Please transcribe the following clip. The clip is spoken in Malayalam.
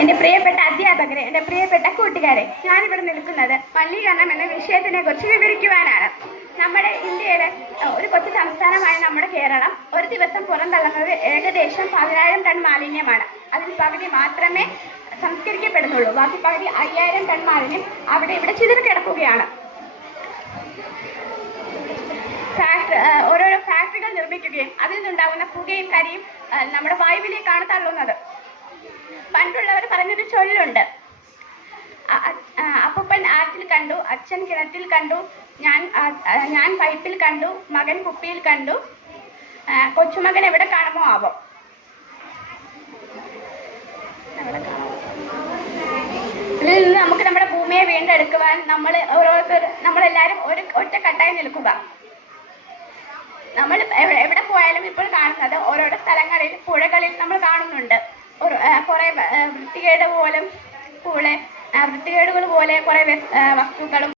എൻ്റെ പ്രിയപ്പെട്ട അധ്യാപകരെ, എൻ്റെ പ്രിയപ്പെട്ട കൂട്ടുകാരെ, ഞാനിവിടെ നിൽക്കുന്നത് മലിനീകരണം എന്ന വിഷയത്തിനെ കുറിച്ച് വിവരിക്കുവാനാണ്. നമ്മുടെ ഇന്ത്യയിലെ ഒരു കൊച്ചു സംസ്ഥാനമായ നമ്മുടെ കേരളം ഒരു ദിവസം പുറന്തള്ളുന്നത് ഏകദേശം 10,000 ടൺ മാലിന്യമാണ്. അതിൽ പകുതി മാത്രമേ സംസ്കരിക്കപ്പെടുന്നുള്ളൂ. ബാക്കി പകുതി 5,000 ടൺ മാലിന്യം അവിടെ ഇവിടെ ചിതറിക്കിടക്കുകയാണ്. ഓരോരോ ഫാക്ടറികൾ നിർമ്മിക്കുകയും അതിൽ നിന്നുണ്ടാകുന്ന പുകയും കരിയും നമ്മുടെ വായുവിലേക്കാണ് തള്ളുന്നത്. പണ്ടുള്ളവർ പറഞ്ഞൊരു ചൊല്ലുണ്ട്, അപ്പൂപ്പൻ ആറ്റിൽ കണ്ടു, അച്ഛൻ കിണറ്റിൽ കണ്ടു, ഞാൻ പൈപ്പിൽ കണ്ടു, മകൻ കുപ്പിയിൽ കണ്ടു, കൊച്ചുമകൻ എവിടെ കാണുമോ ആവോ. ഇതിൽ നിന്ന് നമുക്ക് നമ്മുടെ ഭൂമിയെ വീണ്ടെടുക്കുവാൻ നമ്മളെല്ലാവരും ഒറ്റക്കെട്ടായി നിൽക്കുക. നമ്മൾ എവിടെ പോയാലും ഇപ്പോൾ കാണുന്നത് ഓരോരോ സ്ഥലങ്ങളിൽ, പുഴകളിൽ നമ്മൾ കാണുന്നുണ്ട് കുറെ വൃത്തികേടുകൾ പോലെ കുറെ വസ്തുക്കളും